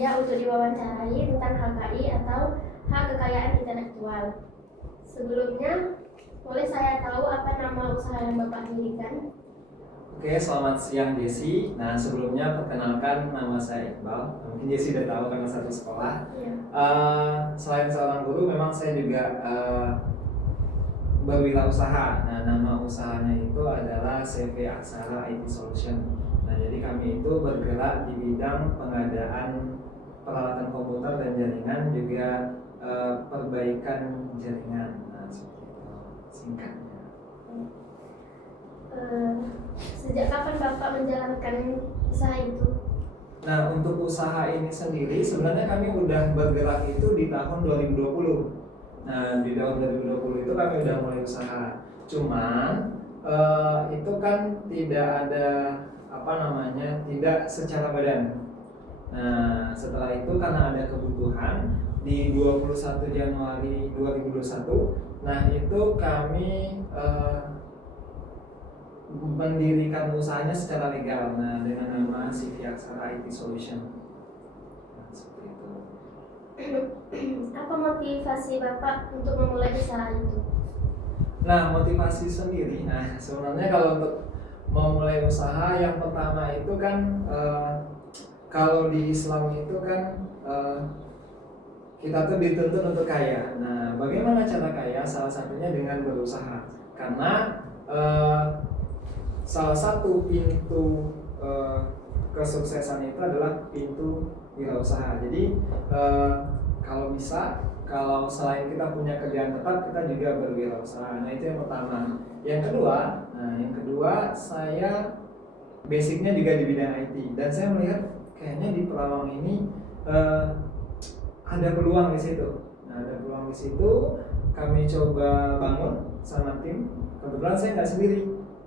bersedia untuk diwawancarai tentang HKI atau hak kekayaan intelektual. Sebelumnya, boleh saya tahu apa nama usaha yang Bapak dirikan? Oke, selamat siang Desi. Nah, sebelumnya perkenalkan nama saya Iqbal. Mungkin Desi udah tahu karena satu sekolah. Iya. Selain seorang guru, memang saya juga berwirausaha. Nah, nama usahanya itu adalah CV Aksara IT Solution. Nah, jadi kami itu bergerak di bidang pengadaan peralatan komputer dan jaringan, juga perbaikan jaringan. Nah, seperti itu singkatnya. Sejak kapan Bapak menjalankan usaha itu? Nah, untuk usaha ini sendiri sebenarnya kami udah bergerak itu di tahun 2020. Nah, di tahun 2020 itu kami udah mulai usaha. Cuman itu kan tidak ada tidak secara badan. Nah, setelah itu karena ada kebutuhan di 21 Januari 2021, nah itu kami mendirikan usahanya secara legal, nah dengan nama CV Aksara IT Solution. Nah, seperti itu. Apa motivasi Bapak untuk memulai usaha itu? Nah, motivasi sendiri, nah sebenarnya kalau untuk memulai usaha yang pertama itu kan kalau di Islam itu kan kita tuh dituntut untuk kaya. Nah, bagaimana cara kaya? Salah satunya dengan berusaha. Karena salah satu pintu kesuksesan itu adalah pintu wirausaha. Jadi kalau selain kita punya kerjaan tetap, kita juga berwirausaha. Nah, itu yang pertama. Yang kedua, saya basicnya juga di bidang IT, dan saya melihat kayaknya di Perawang ini ada peluang di situ. Nah, ada peluang di situ. Kami coba bangun sama tim. Kebetulan saya nggak sendiri.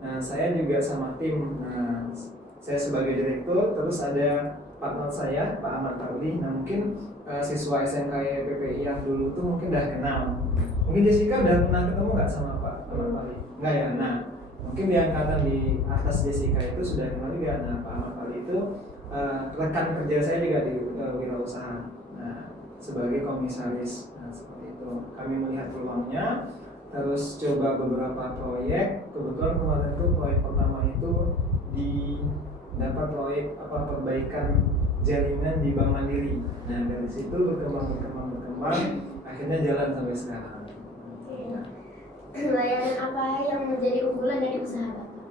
Nah, saya juga sama tim. Nah, saya sebagai direktur, terus ada partner saya, Pak Ahmad Tardi. Nah, mungkin siswa SMK PPI yang dulu tuh mungkin udah kenal. Mungkin Jessica udah pernah ketemu nggak sama Pak Ahmad Tardi? Nggak ya? Nah, mungkin di angkatan di atas Jessica itu sudah kenal juga. Nah, Pak Ahmad Tardi itu rekan kerja saya juga di wirausaha. Nah, sebagai komisaris. Nah, seperti itu. Kami melihat peluangnya, terus coba beberapa proyek. Kebetulan kemarin itu proyek pertama itu dapat proyek perbaikan jaringan di Bank Mandiri. Nah, dari situ berkembang, akhirnya jalan sampai sekarang. Nah. Layanan apa yang menjadi unggulan dari usaha Bapak?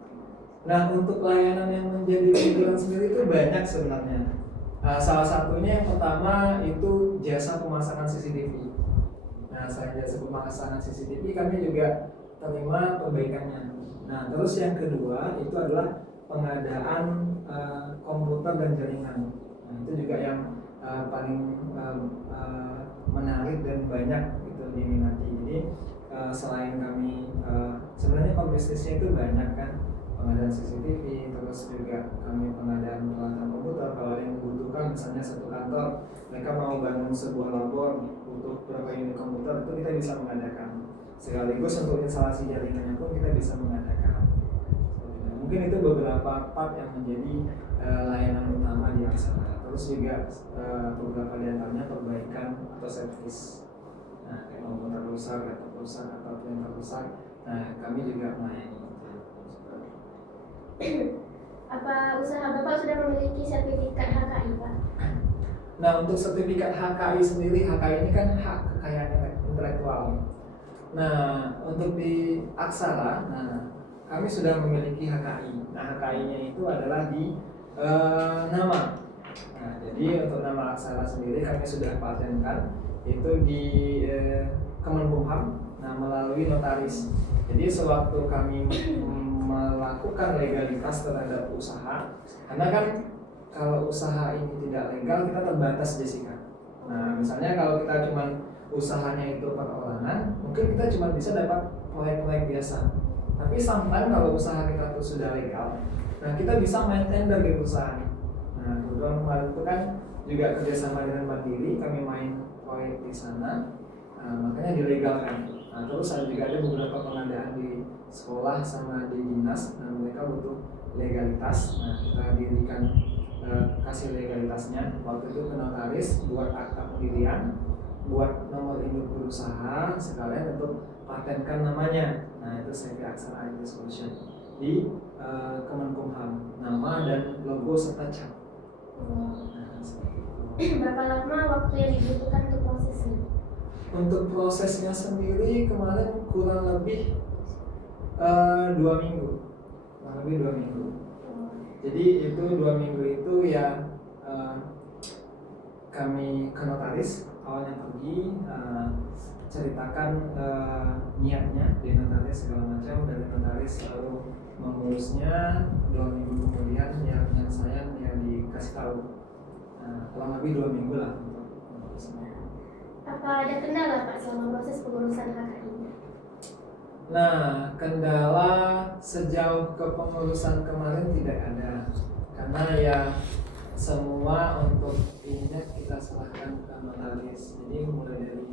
Nah, untuk layanan yang menjadi unggulan sendiri itu banyak sebenarnya. Salah satunya yang pertama itu jasa pemasangan CCTV. Nah, selain jasa pemasangan CCTV, kami juga terima perbaikannya. Nah, terus yang kedua itu adalah pengadaan komputer dan jaringan. Nah, itu juga yang paling menarik dan banyak itu diminati. Jadi selain kami sebenarnya bisnisnya itu banyak kan, pengadaan CCTV, terus juga kami pengadaan peralatan komputer. Kalau ada yang membutuhkan, misalnya satu kantor mereka mau bangun sebuah labor, butuh berapa unit komputer, itu kita bisa mengadakan. Sekaligus untuk instalasi jaringannya pun kita bisa mengadakan. Mungkin itu beberapa part yang menjadi layanan utama di Aksara. Terus juga beberapa di antaranya perbaikan atau servis. Nah, kayak komputer rusak, laptop rusak, atau printer rusak, nah kami juga melayani. Apa usaha Bapak sudah memiliki sertifikat HKI, Pak? Nah, untuk sertifikat HKI sendiri, HKI ini kan hak kekayaan intelektual. Nah, untuk di Aksara, kami sudah memiliki HKI. Nah, HKI-nya itu adalah di nama. Nah, jadi untuk nama Aksara sendiri kami sudah patenkan itu di Kemenkumham, nah melalui notaris. Jadi sewaktu kami melakukan legalitas terhadap usaha, karena kan kalau usaha ini tidak legal kita terbatas, Jessica. Nah, misalnya kalau kita cuma usahanya itu perorangan, mungkin kita cuma bisa dapat proyek-proyek biasa. Tapi sometimes kalau usaha kita tuh sudah legal, nah kita bisa main tender di perusahaan. Nah, kebetulan kemarin itu kan juga kerjasama dengan Mandiri, kami main proyek di sana, makanya dilegalkan. Nah, terus juga ada beberapa pengadaan di sekolah sama di dinas, nah mereka butuh legalitas. Nah, kita dirikan kasih legalitasnya. Waktu itu ke notaris buat akta pendirian, buat nomor induk berusaha, sekalian untuk patenkan namanya. Nah itu CV Aksara IT Solution di Kemenkumham, nama dan logo serta cap. Nah, Berapa lama waktu yang dibutuhkan untuk prosesnya? untuk prosesnya sendiri kemarin kurang lebih 2 minggu, kurang lebih 2 minggu. Jadi itu 2 minggu itu ya kami ke notaris, awalnya pergi ceritakan niatnya di notaris segala macam, dari notaris lalu mengurusnya. 2 minggu kemudian ya yang saya ya dikasih tahu, kurang lebih 2 minggu lah untuk mengurusnya. Apa ada kendala Pak selama proses pengurusan HKI? Nah, kendala sejauh kepengurusan kemarin tidak ada, karena ya semua untuk ininya kita serahkan ke notaris. Jadi mulai dari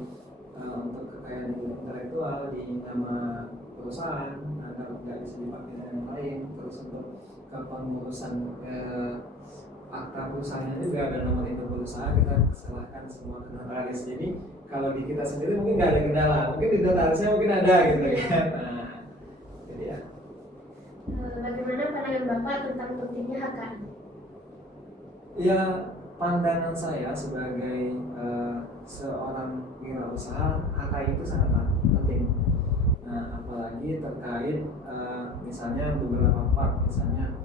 untuk kekayaan intelektual di nama perusahaan agar nggak bisa dipakai dengan yang lain, terus untuk kepengurusan akta perusahaannya juga ada nomor induk berusaha, kita serahkan semua ke notaris. Jadi kalau di kita sendiri mungkin nggak ada kendala, mungkin di notarisnya mungkin ada gitu kan. Nah, jadi ya. Bagaimana pandangan Bapak tentang pentingnya HKI? Ya, pandangan saya sebagai seorang wirausaha, HKI itu sangat penting. Nah, apalagi terkait misalnya beberapa part, misalnya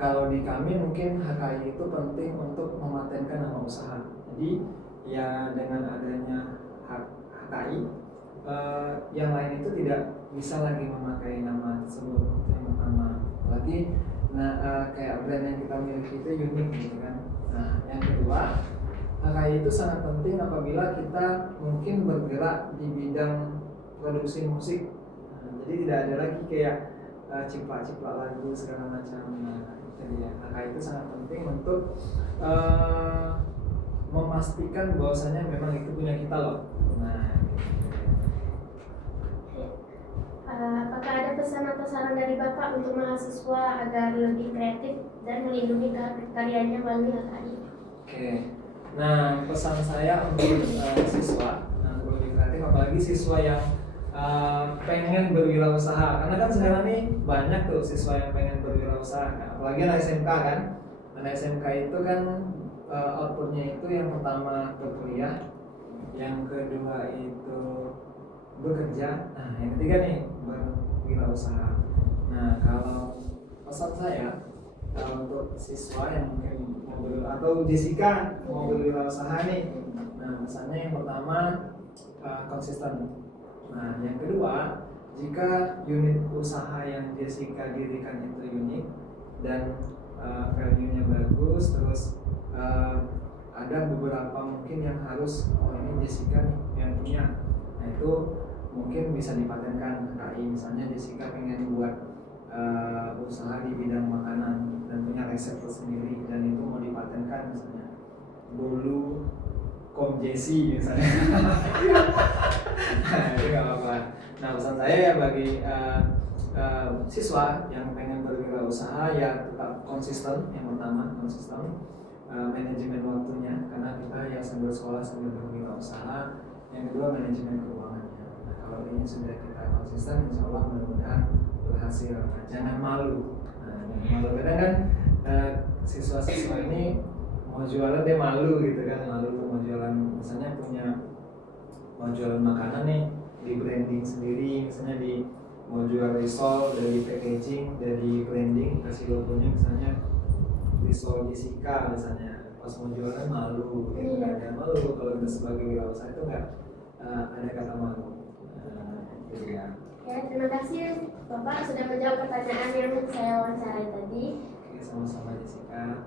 kalau di kami mungkin HKI itu penting untuk mematenkan nama usaha. Jadi ya dengan adanya HKI, yang lain itu tidak bisa lagi memakai nama tersebut. Yang pertama, apalagi kayak brand yang kita miliki itu unik gitu kan. Nah, yang kedua, HKI itu sangat penting apabila kita mungkin bergerak di bidang produksi musik. Jadi tidak ada lagi kayak ciplak-ciplak lagu segala macam. Nah, itu dia. HKI itu sangat penting untuk memastikan bahwasanya memang itu punya kita loh. Nah, apakah ada pesan atau saran dari Bapak untuk mahasiswa agar lebih kreatif dan melindungi karyanya melalui HKI? Oke. Nah, pesan saya untuk siswa untuk lebih kreatif, apalagi siswa yang pengen berwirausaha, karena kan sekarang nih banyak tuh siswa yang pengen berwirausaha, nah, apalagi anak SMK kan. Anak SMK itu kan outputnya itu yang pertama berkuliah, yang kedua itu bekerja, nah yang ketiga nih berwirausaha. Nah, kalau pesan saya untuk siswa yang mungkin mau atau Jessica mau berwirausaha nih, nah pesannya yang pertama konsisten. Nah, yang kedua, jika unit usaha yang Jessica dirikan itu unik dan value-nya bagus, terus ada beberapa mungkin yang harus ini Jessica nih yang punya. Nah, itu mungkin bisa dipatenkan HKI. Misalnya Jessica pengen buat usaha di bidang makanan dan punya resep tersendiri, dan itu mau dipatenkan, misalnya bolu Kom Jesi misalnya. Nah, itu nggak apa-apa. Nah, pesan saya ya bagi siswa yang pengen berwirausaha ya tetap konsisten. Yang pertama konsisten, manajemen waktunya, karena kita ya sambil sekolah sambil berwirausaha. Yang kedua manajemen keuangannya. Nah, kalau ini sudah kita konsisten, insya Allah mudah-mudahan berhasil. Nah, jangan malu. Nah, jangan malu. Kadang kan siswa-siswa ini mau jualan dia malu gitu kan, malu mau jualan, misalnya mau jualan makanan nih, di branding sendiri, misalnya mau jual risol, dari packaging, dari branding, kasih logonya misalnya risol Jessica misalnya, pas mau jualan malu gitu kan. Ya malu kalau kita sebagai wirausaha itu nggak ada kata malu. Gitu ya. Ya, terima kasih Bapak sudah menjawab pertanyaan yang saya wawancarai tadi. Oke, sama-sama Jessica.